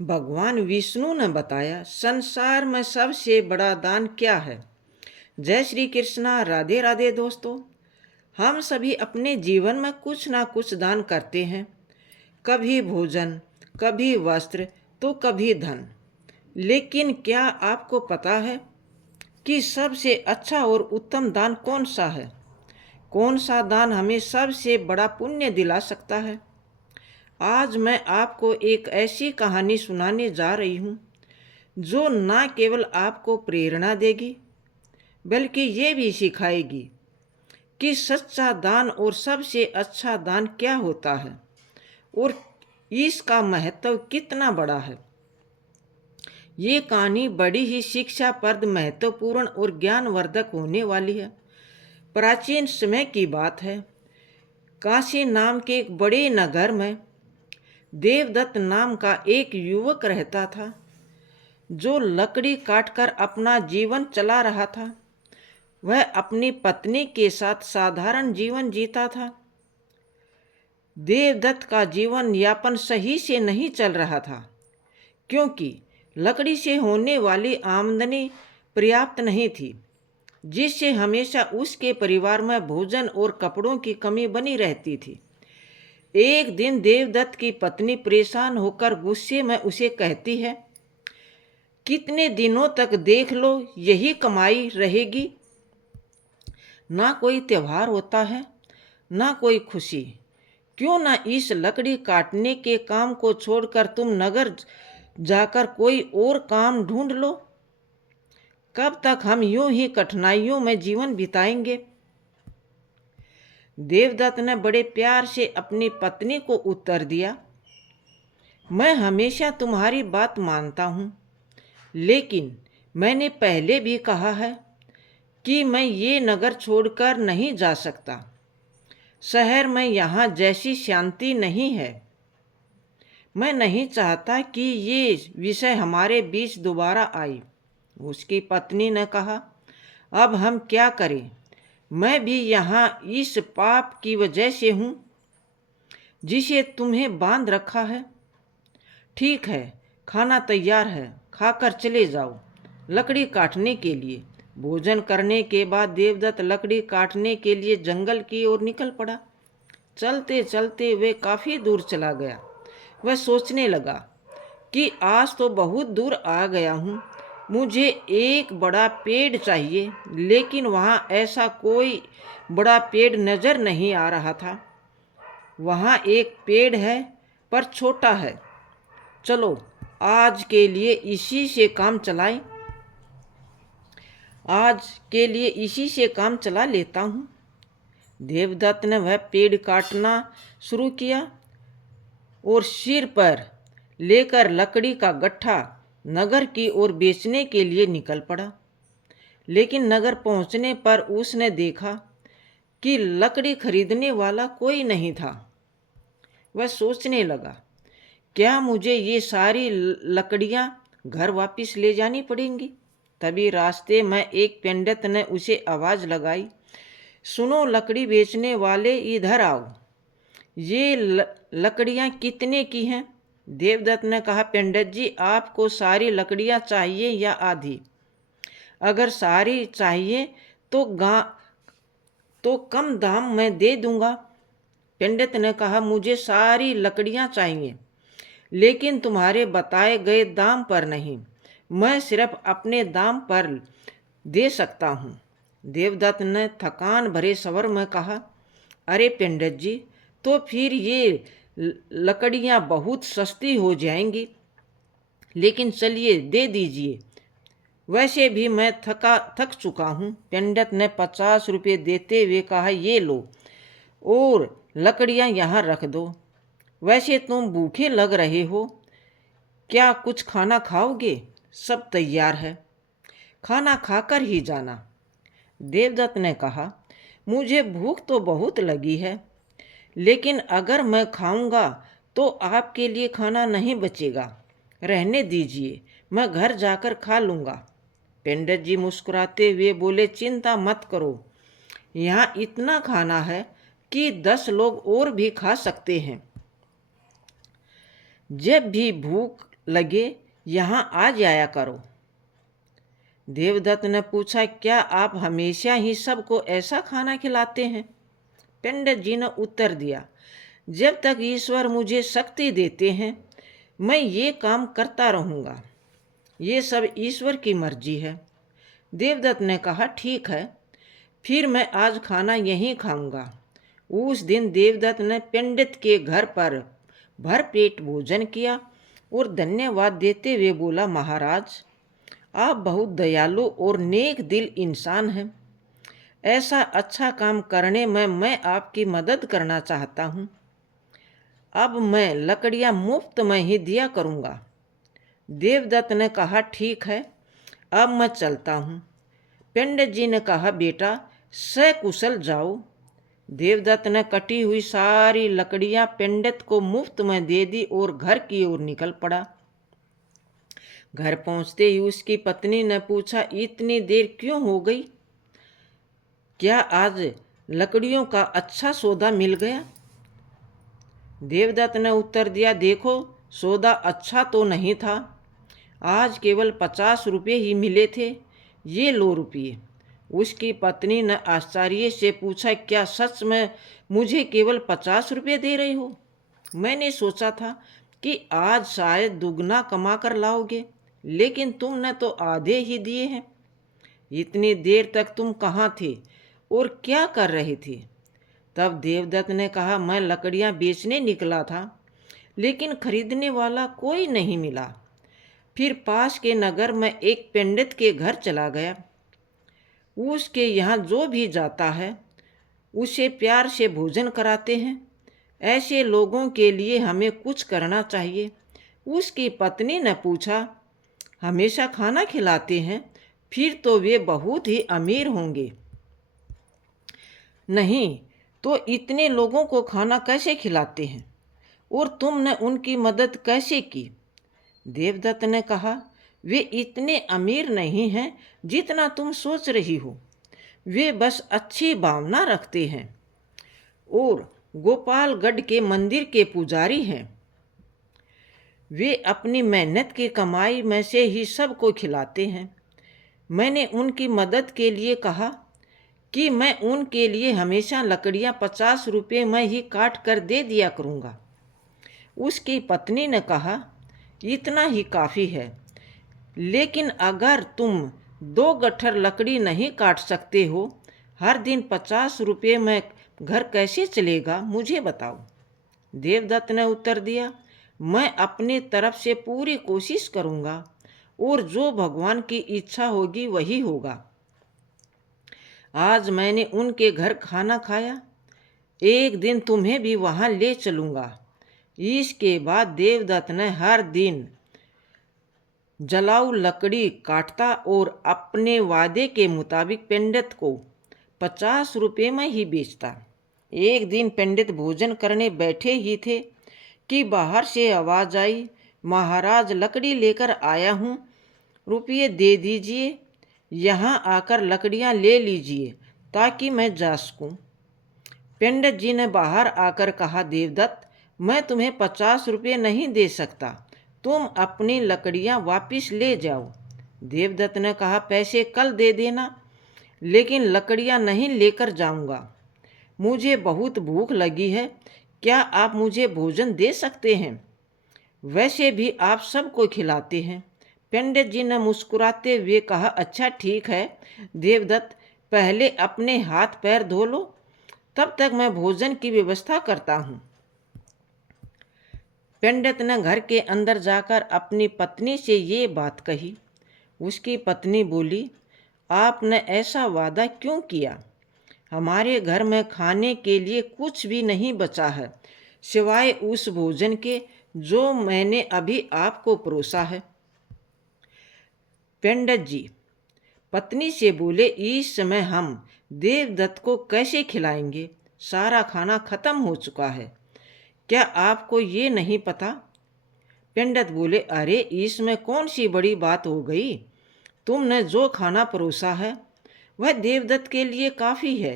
भगवान विष्णु ने बताया संसार में सबसे बड़ा दान क्या है। जय श्री कृष्णा, राधे राधे दोस्तों। हम सभी अपने जीवन में कुछ ना कुछ दान करते हैं, कभी भोजन, कभी वस्त्र, तो कभी धन। लेकिन क्या आपको पता है कि सबसे अच्छा और उत्तम दान कौन सा है? कौन सा दान हमें सबसे बड़ा पुण्य दिला सकता है? आज मैं आपको एक ऐसी कहानी सुनाने जा रही हूँ जो न केवल आपको प्रेरणा देगी बल्कि ये भी सिखाएगी कि सच्चा दान और सबसे अच्छा दान क्या होता है और इसका महत्व कितना बड़ा है। ये कहानी बड़ी ही शिक्षाप्रद, महत्वपूर्ण और ज्ञानवर्धक होने वाली है। प्राचीन समय की बात है। काशी नाम के एक बड़े नगर में देवदत्त नाम का एक युवक रहता था जो लकड़ी काटकर अपना जीवन चला रहा था। वह अपनी पत्नी के साथ साधारण जीवन जीता था। देवदत्त का जीवन यापन सही से नहीं चल रहा था क्योंकि लकड़ी से होने वाली आमदनी पर्याप्त नहीं थी, जिससे हमेशा उसके परिवार में भोजन और कपड़ों की कमी बनी रहती थी। एक दिन देवदत्त की पत्नी परेशान होकर गुस्से में उसे कहती है, कितने दिनों तक देख लो यही कमाई रहेगी। ना कोई त्योहार होता है, ना कोई खुशी। क्यों ना इस लकड़ी काटने के काम को छोड़कर तुम नगर जाकर कोई और काम ढूंढ लो। कब तक हम यूं ही कठिनाइयों में जीवन बिताएंगे? देवदत्त ने बड़े प्यार से अपनी पत्नी को उत्तर दिया, मैं हमेशा तुम्हारी बात मानता हूँ, लेकिन मैंने पहले भी कहा है कि मैं ये नगर छोड़कर नहीं जा सकता। शहर में यहाँ जैसी शांति नहीं है। मैं नहीं चाहता कि ये विषय हमारे बीच दोबारा आए। उसकी पत्नी ने कहा, अब हम क्या करें? मैं भी यहाँ इस पाप की वजह से हूँ जिसे तुम्हें बांध रखा है। ठीक है, खाना तैयार है, खाकर चले जाओ। लकड़ी काटने के लिए भोजन करने के बाद देवदत्त लकड़ी काटने के लिए जंगल की ओर निकल पड़ा। चलते चलते वे काफ़ी दूर चला गया। वह सोचने लगा कि आज तो बहुत दूर आ गया हूँ, मुझे एक बड़ा पेड़ चाहिए, लेकिन वहाँ ऐसा कोई बड़ा पेड़ नज़र नहीं आ रहा था। वहाँ एक पेड़ है पर छोटा है। चलो आज के लिए इसी से काम चलाएं। आज के लिए इसी से काम चला लेता हूँ। देवदत्त ने वह पेड़ काटना शुरू किया और सिर पर लेकर लकड़ी का गट्ठा नगर की ओर बेचने के लिए निकल पड़ा। लेकिन नगर पहुंचने पर उसने देखा कि लकड़ी खरीदने वाला कोई नहीं था। वह सोचने लगा, क्या मुझे ये सारी लकड़ियां घर वापस ले जानी पड़ेंगी? तभी रास्ते में एक पंडित ने उसे आवाज़ लगाई, सुनो लकड़ी बेचने वाले, इधर आओ। ये लकड़ियाँ कितने की हैं? देवदत्त ने कहा, पंडित जी, आपको सारी लकड़ियाँ चाहिए या आधी? अगर सारी चाहिए तो कम दाम में दे दूंगा। पंडित ने कहा, मुझे सारी लकड़ियाँ चाहिए, लेकिन तुम्हारे बताए गए दाम पर नहीं। मैं सिर्फ अपने दाम पर दे सकता हूँ। देवदत्त ने थकान भरे स्वर में कहा, अरे पंडित जी, तो फिर ये लकड़ियाँ बहुत सस्ती हो जाएंगी, लेकिन चलिए दे दीजिए। वैसे भी मैं थक चुका हूँ। पंडित ने 50 रुपये देते हुए कहा, ये लो और लकड़ियाँ यहाँ रख दो। वैसे तुम भूखे लग रहे हो, क्या कुछ खाना खाओगे? सब तैयार है, खाना खाकर ही जाना। देवदत्त ने कहा, मुझे भूख तो बहुत लगी है, लेकिन अगर मैं खाऊंगा तो आपके लिए खाना नहीं बचेगा। रहने दीजिए, मैं घर जाकर खा लूँगा। पंडित जी मुस्कुराते हुए बोले, चिंता मत करो, यहाँ इतना खाना है कि 10 लोग और भी खा सकते हैं। जब भी भूख लगे यहाँ आ जाया करो। देवदत्त ने पूछा, क्या आप हमेशा ही सबको ऐसा खाना खिलाते हैं? पंडित जी ने उत्तर दिया, जब तक ईश्वर मुझे शक्ति देते हैं मैं ये काम करता रहूँगा। ये सब ईश्वर की मर्जी है। देवदत्त ने कहा, ठीक है, फिर मैं आज खाना यहीं खाऊंगा। उस दिन देवदत्त ने पंडित के घर पर भर पेट भोजन किया और धन्यवाद देते हुए बोला, महाराज, आप बहुत दयालु और नेक दिल इंसान हैं। ऐसा अच्छा काम करने में मैं आपकी मदद करना चाहता हूँ। अब मैं लकड़ियाँ मुफ्त में ही दिया करूँगा। देवदत्त ने कहा, ठीक है, अब मैं चलता हूँ। पंडित जी ने कहा, बेटा सकुशल जाओ। देवदत्त ने कटी हुई सारी लकड़ियाँ पंडित को मुफ्त में दे दी और घर की ओर निकल पड़ा। घर पहुँचते ही उसकी पत्नी ने पूछा, इतनी देर क्यों हो गई? क्या आज लकड़ियों का अच्छा सौदा मिल गया? देवदत्त ने उत्तर दिया, देखो, सौदा अच्छा तो नहीं था। आज केवल 50 रुपये ही मिले थे। ये लो रुपये। उसकी पत्नी ने आश्चर्य से पूछा, क्या सच में मुझे केवल 50 रुपये दे रही हो? मैंने सोचा था कि आज शायद दुगना कमा कर लाओगे, लेकिन तुमने तो आधे ही दिए हैं। इतनी देर तक तुम कहाँ थे और क्या कर रहे थे? तब देवदत्त ने कहा, मैं लकड़ियाँ बेचने निकला था, लेकिन खरीदने वाला कोई नहीं मिला। फिर पास के नगर में एक पंडित के घर चला गया। उसके यहाँ जो भी जाता है उसे प्यार से भोजन कराते हैं। ऐसे लोगों के लिए हमें कुछ करना चाहिए। उसकी पत्नी ने पूछा, हमेशा खाना खिलाते हैं? फिर तो वे बहुत ही अमीर होंगे। नहीं तो इतने लोगों को खाना कैसे खिलाते हैं और तुमने उनकी मदद कैसे की? देवदत्त ने कहा, वे इतने अमीर नहीं हैं जितना तुम सोच रही हो। वे बस अच्छी भावना रखते हैं और गोपालगढ़ के मंदिर के पुजारी हैं। वे अपनी मेहनत की कमाई में से ही सबको खिलाते हैं। मैंने उनकी मदद के लिए कहा कि मैं उनके लिए हमेशा लकड़ियाँ 50 रुपये में ही काट कर दे दिया करूँगा। उसकी पत्नी ने कहा, इतना ही काफ़ी है, लेकिन अगर तुम 2 गट्ठर लकड़ी नहीं काट सकते हो, हर दिन 50 रुपये में घर कैसे चलेगा, मुझे बताओ। देवदत्त ने उत्तर दिया, मैं अपनी तरफ से पूरी कोशिश करूँगा और जो भगवान की इच्छा होगी वही होगा। आज मैंने उनके घर खाना खाया, एक दिन तुम्हें भी वहाँ ले चलूँगा। इसके बाद देवदत्त ने हर दिन जलाऊ लकड़ी काटता और अपने वादे के मुताबिक पंडित को 50 रुपये में ही बेचता। एक दिन पंडित भोजन करने बैठे ही थे कि बाहर से आवाज़ आई, महाराज लकड़ी लेकर आया हूँ, रुपये दे दीजिए, यहाँ आकर लकड़ियाँ ले लीजिए ताकि मैं जा सकूँ। पंडित जी ने बाहर आकर कहा, देवदत्त, मैं तुम्हें 50 रुपये नहीं दे सकता, तुम अपनी लकड़ियाँ वापस ले जाओ। देवदत्त ने कहा, पैसे कल दे देना, लेकिन लकड़ियाँ नहीं लेकर जाऊँगा। मुझे बहुत भूख लगी है, क्या आप मुझे भोजन दे सकते हैं? वैसे भी आप सबको खिलाते हैं। पंडित जी ने मुस्कुराते हुए कहा, अच्छा ठीक है देवदत्त, पहले अपने हाथ पैर धो लो, तब तक मैं भोजन की व्यवस्था करता हूँ। पंडित ने घर के अंदर जाकर अपनी पत्नी से ये बात कही। उसकी पत्नी बोली, आपने ऐसा वादा क्यों किया? हमारे घर में खाने के लिए कुछ भी नहीं बचा है, सिवाय उस भोजन के जो मैंने अभी आपको परोसा है। पंडित जी पत्नी से बोले, इस समय हम देवदत्त को कैसे खिलाएंगे? सारा खाना खत्म हो चुका है, क्या आपको ये नहीं पता? पंडित बोले, अरे इसमें कौन सी बड़ी बात हो गई? तुमने जो खाना परोसा है वह देवदत्त के लिए काफ़ी है।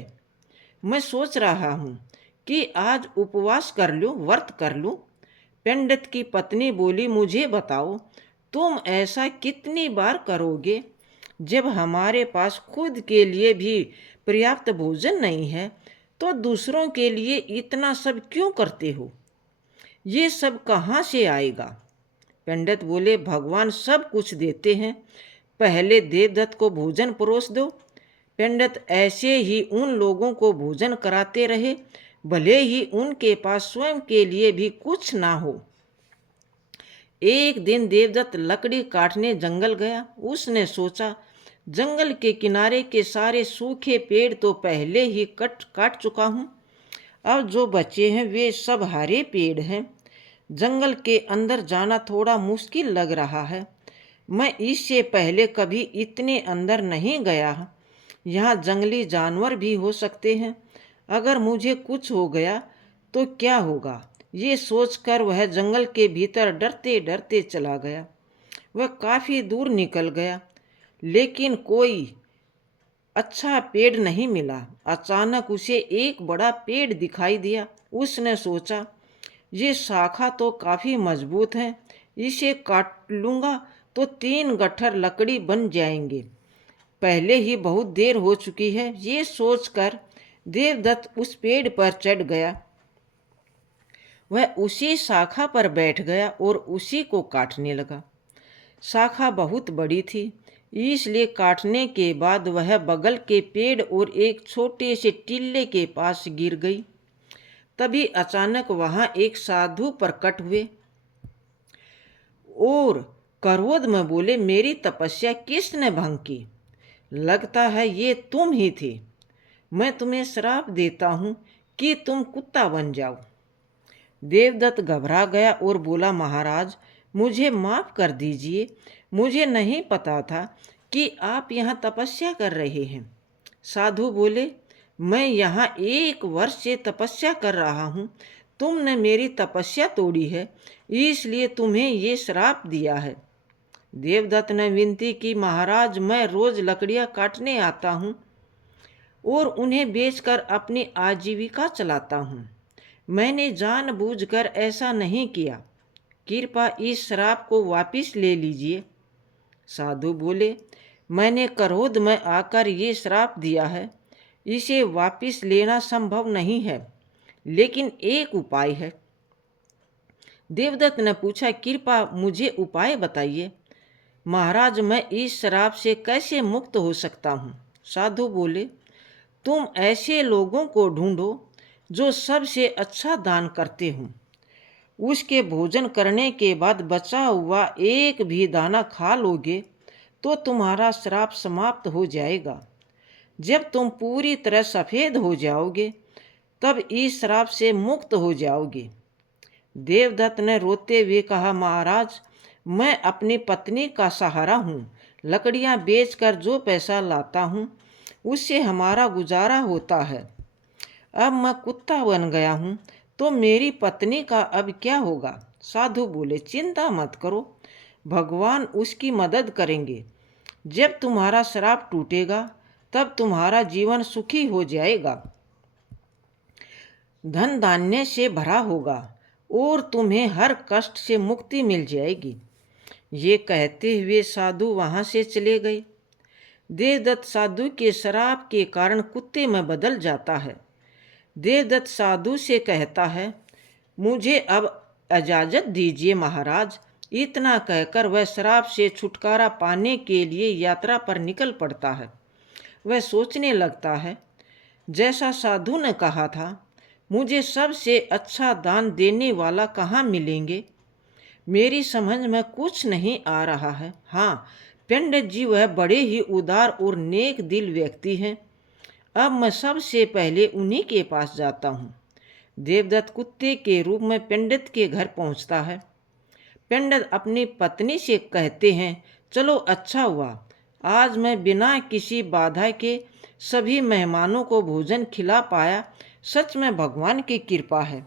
मैं सोच रहा हूँ कि आज उपवास कर लूँ, व्रत कर लूँ। पंडित की पत्नी बोली, मुझे बताओ, तुम ऐसा कितनी बार करोगे? जब हमारे पास खुद के लिए भी पर्याप्त भोजन नहीं है, तो दूसरों के लिए इतना सब क्यों करते हो? ये सब कहाँ से आएगा? पंडित बोले, भगवान सब कुछ देते हैं, पहले देवदत्त को भोजन परोस दो। पंडित ऐसे ही उन लोगों को भोजन कराते रहे, भले ही उनके पास स्वयं के लिए भी कुछ ना हो। एक दिन देवदत्त लकड़ी काटने जंगल गया। उसने सोचा, जंगल के किनारे के सारे सूखे पेड़ तो पहले ही काट चुका हूँ। अब जो बचे हैं वे सब हरे पेड़ हैं। जंगल के अंदर जाना थोड़ा मुश्किल लग रहा है। मैं इससे पहले कभी इतने अंदर नहीं गया। यहाँ जंगली जानवर भी हो सकते हैं। अगर मुझे कुछ हो गया तो क्या होगा? ये सोचकर वह जंगल के भीतर डरते डरते चला गया। वह काफी दूर निकल गया, लेकिन कोई अच्छा पेड़ नहीं मिला। अचानक उसे एक बड़ा पेड़ दिखाई दिया। उसने सोचा, ये शाखा तो काफी मजबूत है, इसे काट लूंगा तो 3 गट्ठर लकड़ी बन जाएंगे। पहले ही बहुत देर हो चुकी है। ये सोचकर देवदत्त उस पेड़ पर चढ़ गया। वह उसी शाखा पर बैठ गया और उसी को काटने लगा। शाखा बहुत बड़ी थी, इसलिए काटने के बाद वह बगल के पेड़ और एक छोटे से टिल्ले के पास गिर गई। तभी अचानक वहां एक साधु प्रकट हुए और क्रोध में बोले, मेरी तपस्या किसने भंग की? लगता है ये तुम ही थे। मैं तुम्हें श्राप देता हूँ कि तुम कुत्ता बन जाओ। देवदत्त घबरा गया और बोला, महाराज, मुझे माफ कर दीजिए, मुझे नहीं पता था कि आप यहाँ तपस्या कर रहे हैं। साधु बोले, मैं यहाँ 1 वर्ष से तपस्या कर रहा हूँ। तुमने मेरी तपस्या तोड़ी है, इसलिए तुम्हें ये श्राप दिया है। देवदत्त ने विनती की, महाराज, मैं रोज लकड़ियाँ काटने आता हूँ और उन्हें बेचकर अपनी आजीविका चलाता हूँ। मैंने जानबूझकर ऐसा नहीं किया। कृपया इस श्राप को वापिस ले लीजिए। साधु बोले, मैंने क्रोध में आकर ये श्राप दिया है, इसे वापिस लेना संभव नहीं है, लेकिन एक उपाय है। देवदत्त ने पूछा, कृपया मुझे उपाय बताइए। महाराज, मैं इस श्राप से कैसे मुक्त हो सकता हूँ? साधु बोले, तुम ऐसे लोगों को ढूंढो जो सबसे अच्छा दान करते हों। उसके भोजन करने के बाद बचा हुआ एक भी दाना खा लोगे तो तुम्हारा श्राप समाप्त हो जाएगा। जब तुम पूरी तरह सफ़ेद हो जाओगे तब इस श्राप से मुक्त हो जाओगे। देवदत्त ने रोते हुए कहा, महाराज, मैं अपनी पत्नी का सहारा हूँ। लकड़ियाँ बेचकर जो पैसा लाता हूँ उससे हमारा गुजारा होता है। अब मैं कुत्ता बन गया हूँ तो मेरी पत्नी का अब क्या होगा? साधु बोले, चिंता मत करो, भगवान उसकी मदद करेंगे। जब तुम्हारा श्राप टूटेगा तब तुम्हारा जीवन सुखी हो जाएगा, धन धान्य से भरा होगा और तुम्हें हर कष्ट से मुक्ति मिल जाएगी। ये कहते हुए साधु वहाँ से चले गए। देवदत्त साधु के श्राप के कारण कुत्ते में बदल जाता है। देवदत्त साधु से कहता है, मुझे अब इजाज़त दीजिए महाराज। इतना कहकर वह श्राप से छुटकारा पाने के लिए यात्रा पर निकल पड़ता है। वह सोचने लगता है, जैसा साधु ने कहा था, मुझे सबसे अच्छा दान देने वाला कहाँ मिलेंगे? मेरी समझ में कुछ नहीं आ रहा है। हाँ, पंडित जी वह बड़े ही उदार और नेक दिल व्यक्ति हैं। अब मैं सबसे पहले उन्हीं के पास जाता हूँ। देवदत्त कुत्ते के रूप में पंडित के घर पहुँचता है। पंडित अपनी पत्नी से कहते हैं, चलो अच्छा हुआ, आज मैं बिना किसी बाधा के सभी मेहमानों को भोजन खिला पाया। सच में भगवान की कृपा है।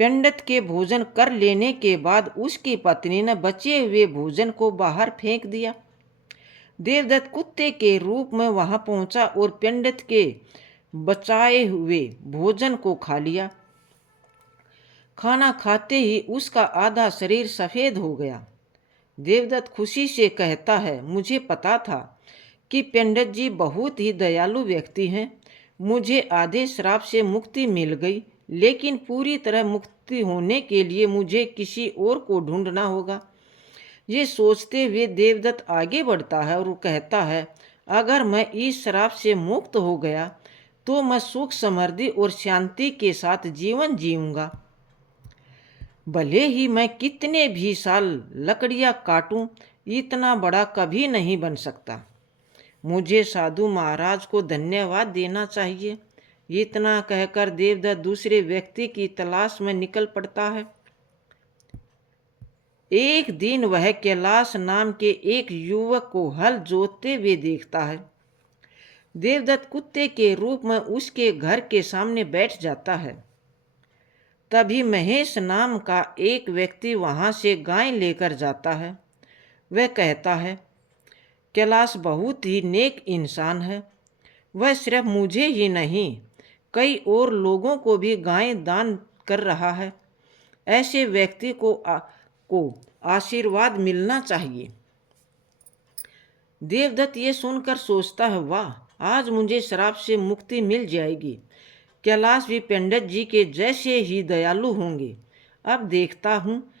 पंडित के भोजन कर लेने के बाद उसकी पत्नी ने बचे हुए भोजन को बाहर फेंक दिया। देवदत्त कुत्ते के रूप में वहां पहुंचा और पंडित के बचाए हुए भोजन को खा लिया। खाना खाते ही उसका आधा शरीर सफ़ेद हो गया। देवदत्त खुशी से कहता है, मुझे पता था कि पंडित जी बहुत ही दयालु व्यक्ति हैं। मुझे आधे श्राप से मुक्ति मिल गई, लेकिन पूरी तरह मुक्ति होने के लिए मुझे किसी और को ढूंढना होगा। ये सोचते हुए देवदत्त आगे बढ़ता है और वो कहता है, अगर मैं इस श्राप से मुक्त हो गया तो मैं सुख समृद्धि और शांति के साथ जीवन जीऊंगा। भले ही मैं कितने भी साल लकड़ियां काटूं, इतना बड़ा कभी नहीं बन सकता। मुझे साधु महाराज को धन्यवाद देना चाहिए। इतना कहकर देवदत्त दूसरे व्यक्ति की तलाश में निकल पड़ता है। एक दिन वह कैलाश नाम के एक युवक को हल जोतते हुए देखता है। देवदत्त कुत्ते के रूप में उसके घर के सामने बैठ जाता है। तभी महेश नाम का एक व्यक्ति वहां से गाय लेकर जाता है। वह कहता है, कैलाश बहुत ही नेक इंसान है। वह सिर्फ मुझे ही नहीं, कई और लोगों को भी गाय दान कर रहा है। ऐसे व्यक्ति को आशीर्वाद मिलना चाहिए। देवदत्त ये सुनकर सोचता है, वाह, आज मुझे श्राप से मुक्ति मिल जाएगी। कैलाश भी पंडित जी के जैसे ही दयालु होंगे। अब देखता हूँ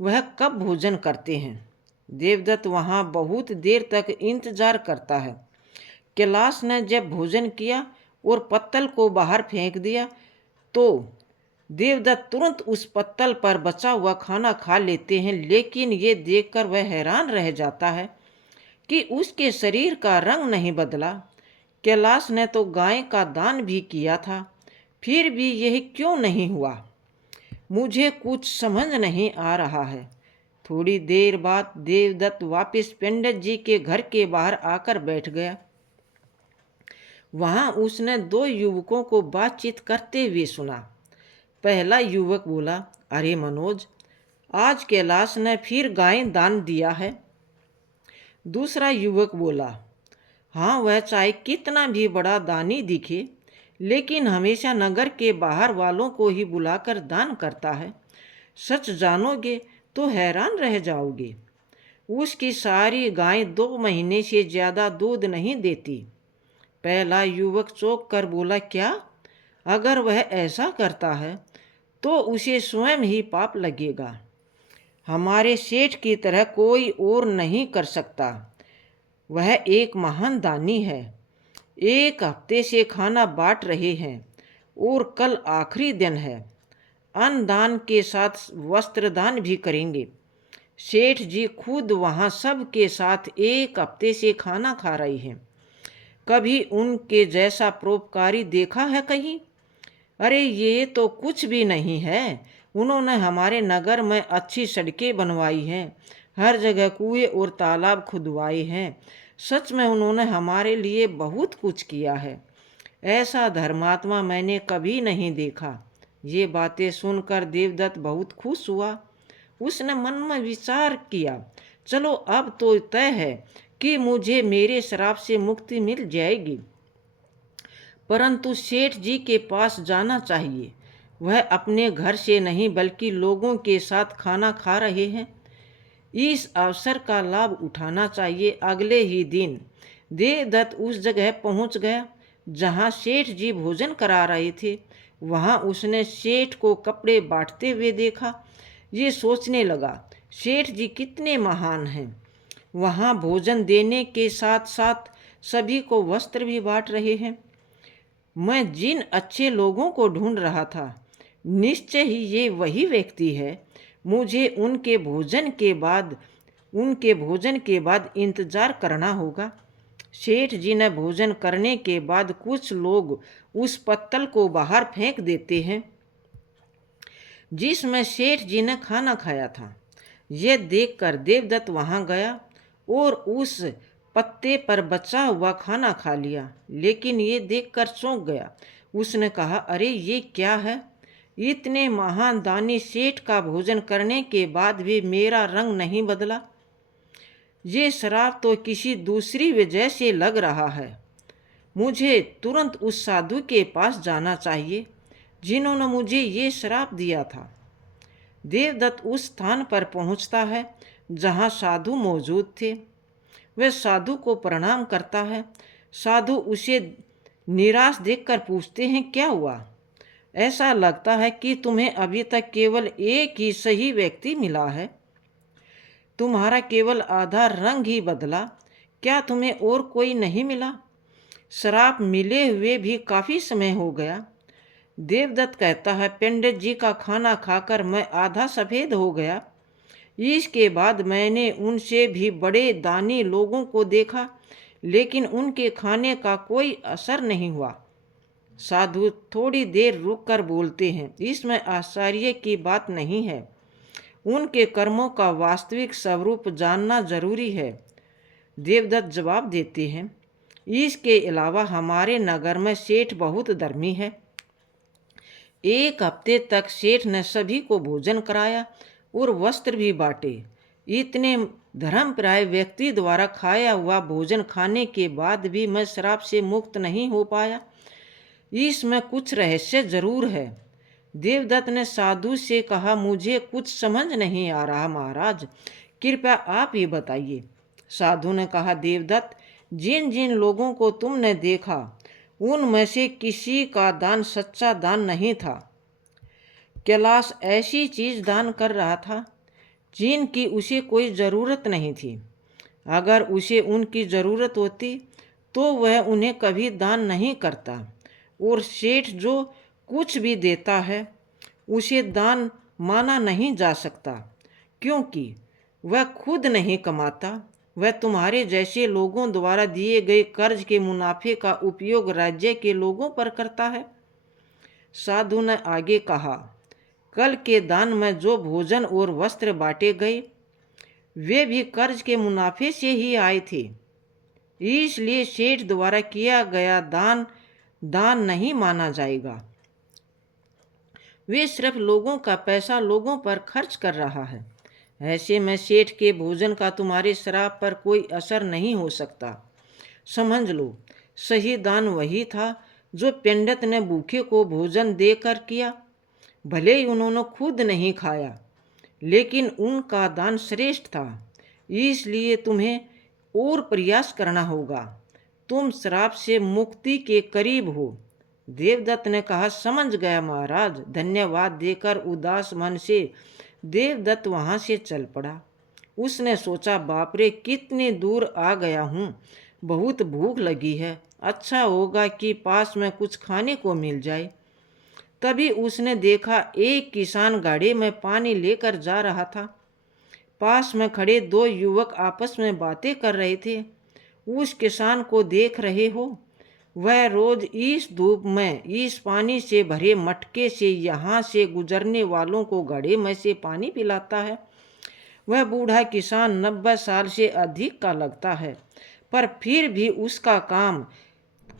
वह कब भोजन करते हैं। देवदत्त वहाँ बहुत देर तक इंतजार करता है। कैलाश ने जब भोजन किया और पत्तल को बाहर फेंक दिया तो देवदत्त तुरंत उस पत्तल पर बचा हुआ खाना खा लेते हैं, लेकिन ये देखकर वह हैरान रह जाता है कि उसके शरीर का रंग नहीं बदला। कैलाश ने तो गाय का दान भी किया था, फिर भी यह क्यों नहीं हुआ? मुझे कुछ समझ नहीं आ रहा है। थोड़ी देर बाद देवदत्त वापस पंडित जी के घर के बाहर आकर बैठ गया। वहां उसने दो युवकों को बातचीत करते हुए सुना। पहला युवक बोला, अरे मनोज, आज कैलाश ने फिर गाय दान दिया है। दूसरा युवक बोला, हाँ, वह चाहे कितना भी बड़ा दानी दिखे, लेकिन हमेशा नगर के बाहर वालों को ही बुलाकर दान करता है। सच जानोगे तो हैरान रह जाओगे। उसकी सारी गायें 2 महीने से ज़्यादा दूध नहीं देती। पहला युवक चौंक कर बोला, क्या? अगर वह ऐसा करता है तो उसे स्वयं ही पाप लगेगा। हमारे सेठ की तरह कोई और नहीं कर सकता। वह एक महान दानी है। 1 हफ्ते से खाना बांट रहे हैं और कल आखिरी दिन है। अन्न दान के साथ वस्त्र दान भी करेंगे। सेठ जी खुद वहाँ सब के साथ 1 हफ्ते से खाना खा रहे हैं। कभी उनके जैसा परोपकारी देखा है कहीं? अरे ये तो कुछ भी नहीं है। उन्होंने हमारे नगर में अच्छी सड़कें बनवाई हैं, हर जगह कुएं और तालाब खुदवाए हैं। सच में उन्होंने हमारे लिए बहुत कुछ किया है। ऐसा धर्मात्मा मैंने कभी नहीं देखा। ये बातें सुनकर देवदत्त बहुत खुश हुआ। उसने मन में विचार किया, चलो अब तो तय है कि मुझे मेरे श्राप से मुक्ति मिल जाएगी। परंतु सेठ जी के पास जाना चाहिए। वह अपने घर से नहीं बल्कि लोगों के साथ खाना खा रहे हैं। इस अवसर का लाभ उठाना चाहिए। अगले ही दिन देवदत्त उस जगह पहुंच गया जहां सेठ जी भोजन करा रहे थे। वहां उसने सेठ को कपड़े बांटते हुए देखा। ये सोचने लगा, सेठ जी कितने महान हैं। वहां भोजन देने के साथ साथ सभी को वस्त्र भी बांट रहे हैं। मैं जिन अच्छे लोगों को ढूंढ रहा था, निश्चय ही ये वही व्यक्ति है। मुझे उनके भोजन के बाद इंतजार करना होगा। सेठ जी ने भोजन करने के बाद कुछ लोग उस पत्तल को बाहर फेंक देते हैं जिसमें सेठ जी ने खाना खाया था। यह देखकर देवदत्त वहां गया और उस पत्ते पर बचा हुआ खाना खा लिया, लेकिन ये देखकर चौंक गया। उसने कहा, अरे ये क्या है? इतने महान दानी सेठ का भोजन करने के बाद भी मेरा रंग नहीं बदला। ये शराब तो किसी दूसरी वजह से लग रहा है। मुझे तुरंत उस साधु के पास जाना चाहिए जिन्होंने मुझे ये शराब दिया था। देवदत्त उस स्थान पर पहुंचता है जहां साधु मौजूद थे। वह साधु को प्रणाम करता है। साधु उसे निराश देखकर पूछते हैं, क्या हुआ? ऐसा लगता है कि तुम्हें अभी तक केवल एक ही सही व्यक्ति मिला है। तुम्हारा केवल आधा रंग ही बदला। क्या तुम्हें और कोई नहीं मिला? श्राप मिले हुए भी काफी समय हो गया। देवदत्त कहता है, पंडित जी का खाना खाकर मैं आधा सफेद हो गया। इसके बाद मैंने उनसे भी बड़े दानी लोगों को देखा, लेकिन उनके खाने का कोई असर नहीं हुआ। साधु थोड़ी देर रुककर बोलते हैं, इसमें आश्चर्य की बात नहीं है। उनके कर्मों का वास्तविक स्वरूप जानना जरूरी है। देवदत्त जवाब देते हैं, इसके अलावा हमारे नगर में सेठ बहुत धर्मी है। एक हफ्ते तक सेठ ने सभी को भोजन कराया और वस्त्र भी बांटे। इतने धर्मप्राय व्यक्ति द्वारा खाया हुआ भोजन खाने के बाद भी मैं श्राप से मुक्त नहीं हो पाया। इसमें कुछ रहस्य जरूर है। देवदत्त ने साधु से कहा, मुझे कुछ समझ नहीं आ रहा महाराज, कृपया आप ही बताइए। साधु ने कहा, देवदत्त, जिन जिन लोगों को तुमने देखा उनमें से किसी का दान सच्चा दान नहीं था। कैलाश ऐसी चीज दान कर रहा था जिनकी उसे कोई ज़रूरत नहीं थी। अगर उसे उनकी ज़रूरत होती तो वह उन्हें कभी दान नहीं करता। और सेठ जो कुछ भी देता है उसे दान माना नहीं जा सकता, क्योंकि वह खुद नहीं कमाता। वह तुम्हारे जैसे लोगों द्वारा दिए गए कर्ज के मुनाफे का उपयोग राज्य के लोगों पर करता है। साधु ने आगे कहा, कल के दान में जो भोजन और वस्त्र बांटे गए वे भी कर्ज के मुनाफे से ही आए थे। इसलिए सेठ द्वारा किया गया दान दान नहीं माना जाएगा। वे सिर्फ लोगों का पैसा लोगों पर खर्च कर रहा है। ऐसे में सेठ के भोजन का तुम्हारे श्राप पर कोई असर नहीं हो सकता। समझ लो, सही दान वही था जो पंडित ने भूखे को भोजन देकर किया। भले ही उन्होंने खुद नहीं खाया, लेकिन उनका दान श्रेष्ठ था। इसलिए तुम्हें और प्रयास करना होगा। तुम श्राप से मुक्ति के करीब हो। देवदत्त ने कहा, समझ गया महाराज। धन्यवाद देकर उदास मन से देवदत्त वहां से चल पड़ा। उसने सोचा, बाप रे, कितनी दूर आ गया हूँ। बहुत भूख लगी है। अच्छा होगा कि पास में कुछ खाने को मिल जाए। तभी उसने देखा एक किसान गाड़ी में पानी लेकर जा रहा था। पास में खड़े दो युवक आपस में बातें कर रहे थे। उस किसान को देख रहे हो? वह रोज इस धूप में इस पानी से भरे मटके से यहाँ से गुजरने वालों को घड़े में से पानी पिलाता है। वह बूढ़ा किसान 90 साल से अधिक का लगता है, पर फिर भी उसका काम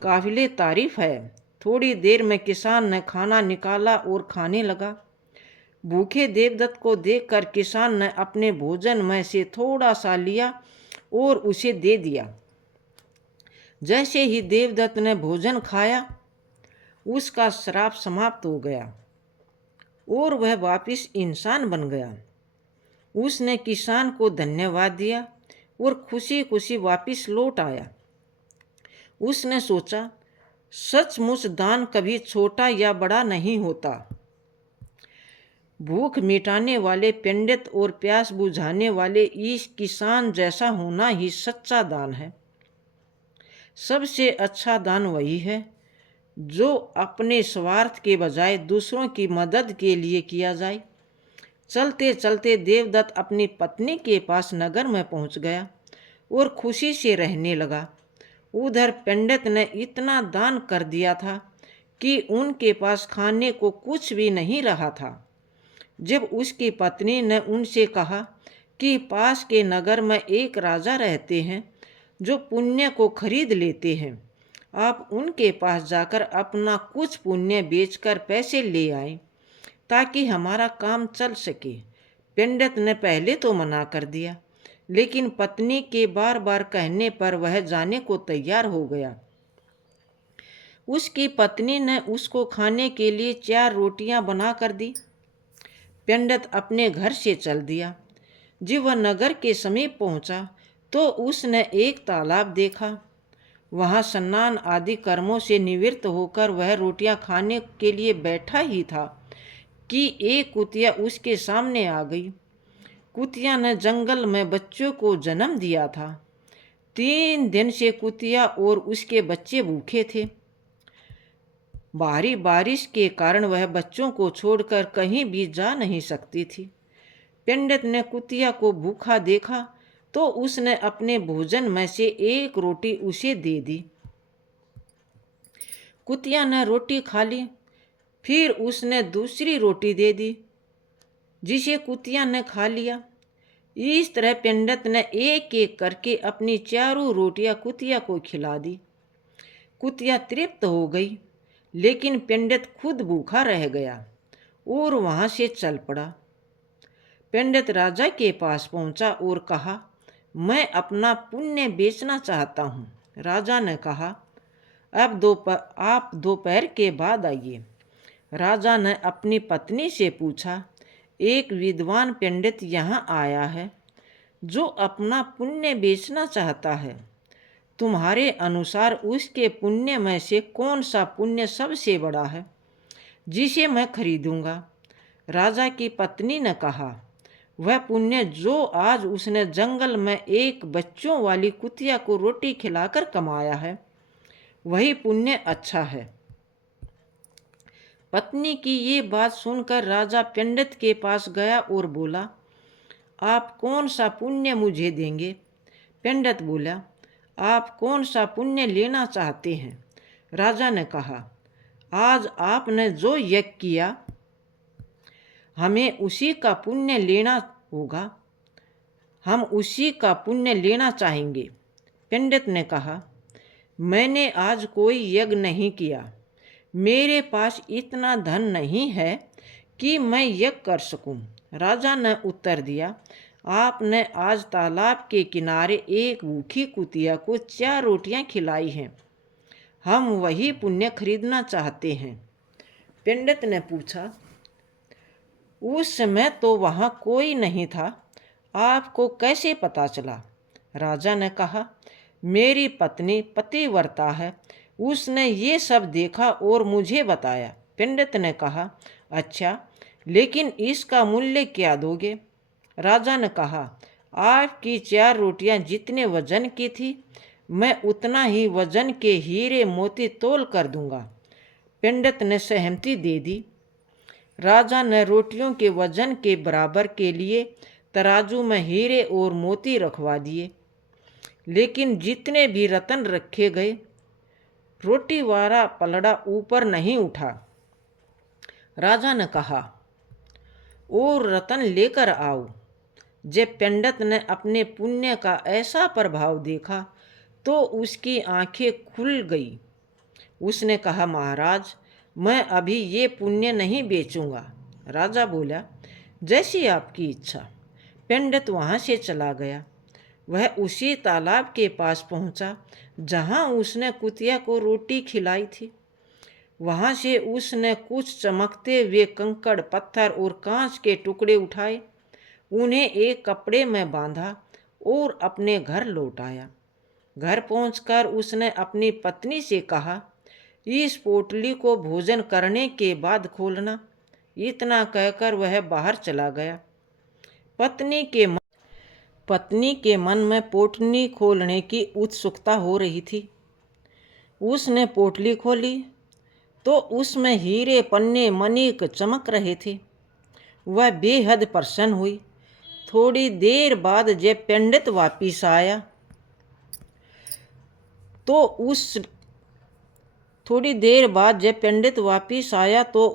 काबिले तारीफ है। थोड़ी देर में किसान ने खाना निकाला और खाने लगा। भूखे देवदत्त को देखकर किसान ने अपने भोजन में से थोड़ा सा लिया और उसे दे दिया। जैसे ही देवदत्त ने भोजन खाया, उसका श्राप समाप्त हो गया और वह वापस इंसान बन गया। उसने किसान को धन्यवाद दिया और खुशी खुशी वापस लौट आया। उसने सोचा, सचमुच दान कभी छोटा या बड़ा नहीं होता। भूख मिटाने वाले पंडित और प्यास बुझाने वाले इस किसान जैसा होना ही सच्चा दान है। सबसे अच्छा दान वही है जो अपने स्वार्थ के बजाय दूसरों की मदद के लिए किया जाए। चलते चलते देवदत्त अपनी पत्नी के पास नगर में पहुंच गया और खुशी से रहने लगा। उधर पंडित ने इतना दान कर दिया था कि उनके पास खाने को कुछ भी नहीं रहा था। जब उसकी पत्नी ने उनसे कहा कि पास के नगर में एक राजा रहते हैं जो पुण्य को खरीद लेते हैं, आप उनके पास जाकर अपना कुछ पुण्य बेचकर पैसे ले आए ताकि हमारा काम चल सके। पंडित ने पहले तो मना कर दिया, लेकिन पत्नी के बार बार कहने पर वह जाने को तैयार हो गया। उसकी पत्नी ने उसको खाने के लिए 4 रोटियां बना कर दी। पंडित अपने घर से चल दिया। जब वह नगर के समीप पहुंचा तो उसने एक तालाब देखा। वहां स्नान आदि कर्मों से निवृत्त होकर वह रोटियां खाने के लिए बैठा ही था कि एक कुतिया उसके सामने आ गई। कुतिया ने जंगल में बच्चों को जन्म दिया था। 3 दिन से कुतिया और उसके बच्चे भूखे थे। भारी बारिश के कारण वह बच्चों को छोड़कर कहीं भी जा नहीं सकती थी। पंडित ने कुतिया को भूखा देखा तो उसने अपने भोजन में से एक रोटी उसे दे दी। कुतिया ने रोटी खा ली। फिर उसने दूसरी रोटी दे दी जिसे कुतिया ने खा लिया। इस तरह पंडित ने एक एक करके अपनी चारों रोटियां कुतिया को खिला दी। कुतिया तृप्त हो गई, लेकिन पंडित खुद भूखा रह गया और वहां से चल पड़ा। पंडित राजा के पास पहुंचा और कहा, मैं अपना पुण्य बेचना चाहता हूँ। राजा ने कहा, अब आप दोपहर के बाद आइए। राजा ने अपनी पत्नी से पूछा, एक विद्वान पंडित यहाँ आया है जो अपना पुण्य बेचना चाहता है। तुम्हारे अनुसार उसके पुण्य में से कौन सा पुण्य सबसे बड़ा है जिसे मैं खरीदूंगा? राजा की पत्नी ने कहा, वह पुण्य जो आज उसने जंगल में एक बच्चों वाली कुतिया को रोटी खिलाकर कमाया है, वही पुण्य अच्छा है। पत्नी की ये बात सुनकर राजा पंडित के पास गया और बोला, आप कौन सा पुण्य मुझे देंगे? पंडित बोला, आप कौन सा पुण्य लेना चाहते हैं? राजा ने कहा, आज आपने जो यज्ञ किया हमें उसी का पुण्य लेना होगा। हम उसी का पुण्य लेना चाहेंगे। पंडित ने कहा, मैंने आज कोई यज्ञ नहीं किया। मेरे पास इतना धन नहीं है कि मैं यज्ञ कर सकूं। राजा ने उत्तर दिया, आपने आज तालाब के किनारे एक भूखी कुतिया को 4 रोटियां खिलाई हैं। हम वही पुण्य खरीदना चाहते हैं। पंडित ने पूछा, उस समय तो वहाँ कोई नहीं था, आपको कैसे पता चला? राजा ने कहा, मेरी पत्नी पतिव्रता है, उसने ये सब देखा और मुझे बताया। पंडित ने कहा, अच्छा, लेकिन इसका मूल्य क्या दोगे? राजा ने कहा, आपकी 4 रोटियां जितने वजन की थी, मैं उतना ही वजन के हीरे मोती तोल कर दूंगा। पंडित ने सहमति दे दी। राजा ने रोटियों के वजन के बराबर के लिए तराजू में हीरे और मोती रखवा दिए, लेकिन जितने भी रत्न रखे गए, रोटी वाला पलड़ा ऊपर नहीं उठा। राजा ने कहा, और रत्न लेकर आओ। जब पंडित ने अपने पुण्य का ऐसा प्रभाव देखा तो उसकी आंखें खुल गई। उसने कहा, महाराज, मैं अभी ये पुण्य नहीं बेचूंगा। राजा बोला, जैसी आपकी इच्छा। पंडित वहाँ से चला गया। वह उसी तालाब के पास पहुँचा जहाँ उसने कुतिया को रोटी खिलाई थी। वहाँ से उसने कुछ चमकते हुए कंकड़, पत्थर और कांच के टुकड़े उठाए, उन्हें एक कपड़े में बांधा और अपने घर लौट आया। घर पहुंचकर उसने अपनी पत्नी से कहा, इस पोटली को भोजन करने के बाद खोलना। इतना कहकर वह बाहर चला गया। पत्नी के मन में पोटली खोलने की उत्सुकता हो रही थी। उसने पोटली खोली तो उसमें हीरे, पन्ने, मणिक चमक रहे थे। वह बेहद प्रसन्न हुई। थोड़ी देर बाद जब पंडित वापिस आया तो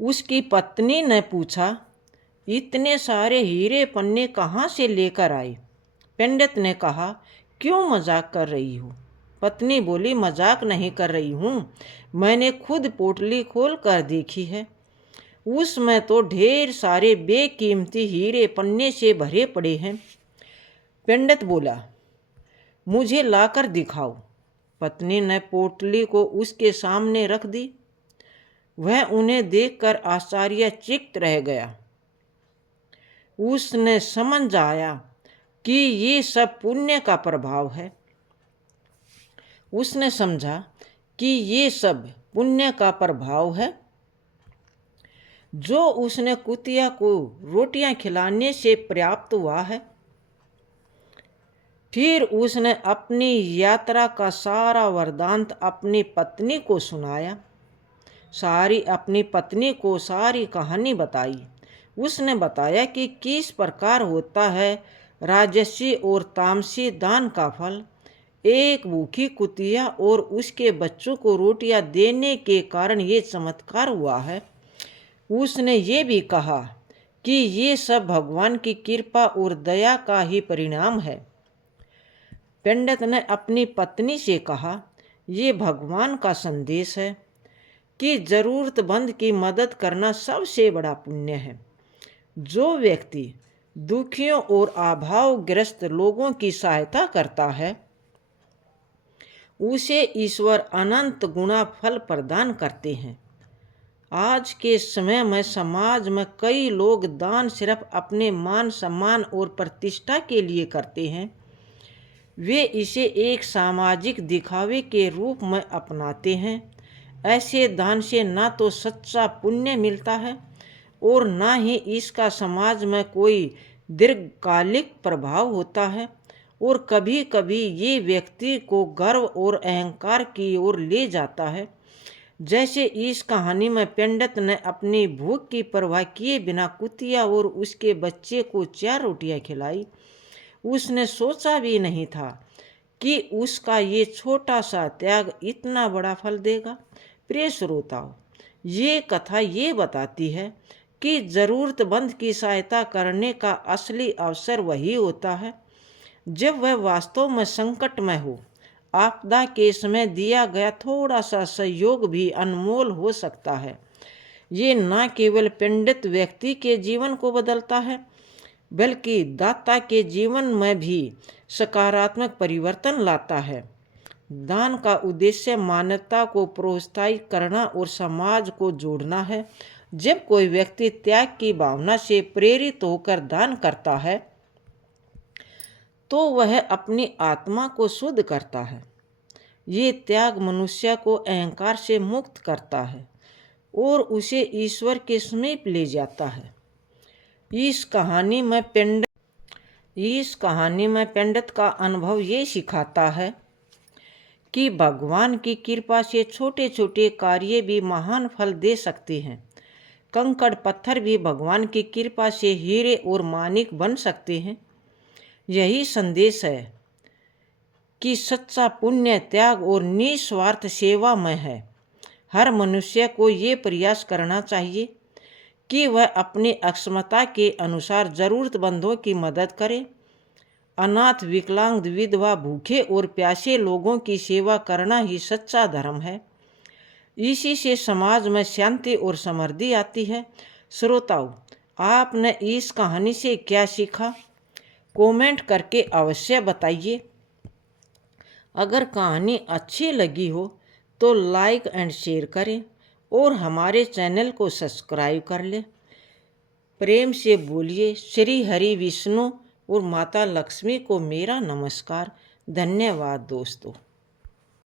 उसकी पत्नी ने पूछा, इतने सारे हीरे पन्ने कहाँ से लेकर आए? पंडित ने कहा, क्यों मजाक कर रही हो? पत्नी बोली, मजाक नहीं कर रही हूँ, मैंने खुद पोटली खोल कर देखी है। उसमें तो ढेर सारे बेकीमती हीरे पन्ने से भरे पड़े हैं। पंडित बोला, मुझे लाकर दिखाओ। पत्नी ने पोटली को उसके सामने रख दी। वह उन्हें देखकर आश्चर्यचकित रह गया। उसने समझ आया कि ये सब पुण्य का प्रभाव है। उसने समझा कि ये सब पुण्य का प्रभाव है। जो उसने कुतिया को रोटियां खिलाने से प्राप्त हुआ है। फिर उसने अपनी यात्रा का सारा वृत्तांत अपनी पत्नी को सुनाया। अपनी पत्नी को सारी कहानी बताई। उसने बताया कि किस प्रकार होता है राजसी और तामसी दान का फल। एक भूखी कुतिया और उसके बच्चों को रोटियां देने के कारण ये चमत्कार हुआ है। उसने ये भी कहा कि ये सब भगवान की कृपा और दया का ही परिणाम है। पंडित ने अपनी पत्नी से कहा, ये भगवान का संदेश है कि जरूरतमंद की मदद करना सबसे बड़ा पुण्य है। जो व्यक्ति दुखियों और अभावग्रस्त लोगों की सहायता करता है उसे ईश्वर अनंत गुना फल प्रदान करते हैं। आज के समय में समाज में कई लोग दान सिर्फ अपने मान सम्मान और प्रतिष्ठा के लिए करते हैं। वे इसे एक सामाजिक दिखावे के रूप में अपनाते हैं। ऐसे दान से ना तो सच्चा पुण्य मिलता है और ना ही इसका समाज में कोई दीर्घकालिक प्रभाव होता है, और कभी कभी ये व्यक्ति को गर्व और अहंकार की ओर ले जाता है। जैसे इस कहानी में पंडित ने अपनी भूख की परवाह किए बिना कुतिया और उसके बच्चे को 4 रोटियां खिलाई। उसने सोचा भी नहीं था कि उसका ये छोटा सा त्याग इतना बड़ा फल देगा। प्रिय श्रोताओ, ये कथा ये बताती है कि जरूरतमंद की सहायता करने का असली अवसर वही होता है जब वह वास्तव में संकट में हो। आपदा के समय दिया गया थोड़ा सा सहयोग भी अनमोल हो सकता है। ये न केवल पंडित व्यक्ति के जीवन को बदलता है बल्कि दाता के जीवन में भी सकारात्मक परिवर्तन लाता है। दान का उद्देश्य मानवता को प्रोत्साहित करना और समाज को जोड़ना है। जब कोई व्यक्ति त्याग की भावना से प्रेरित होकर दान करता है तो वह अपनी आत्मा को शुद्ध करता है। ये त्याग मनुष्य को अहंकार से मुक्त करता है और उसे ईश्वर के समीप ले जाता है। इस कहानी में पंडित का अनुभव ये सिखाता है कि भगवान की कृपा से छोटे छोटे कार्य भी महान फल दे सकते हैं। कंकड़ पत्थर भी भगवान की कृपा से हीरे और माणिक बन सकते हैं। यही संदेश है कि सच्चा पुण्य त्याग और निस्वार्थ सेवा में है। हर मनुष्य को ये प्रयास करना चाहिए कि वह अपनी अक्षमता के अनुसार जरूरतमंदों की मदद करे। अनाथ, विकलांग, विधवा, भूखे और प्यासे लोगों की सेवा करना ही सच्चा धर्म है। इसी से समाज में शांति और समृद्धि आती है। श्रोताओं, आपने इस कहानी से क्या सीखा? कमेंट करके अवश्य बताइए। अगर कहानी अच्छी लगी हो तो लाइक एंड शेयर करें और हमारे चैनल को सब्सक्राइब कर लें। प्रेम से बोलिए श्री हरि विष्णु और माता लक्ष्मी को मेरा नमस्कार। धन्यवाद दोस्तों।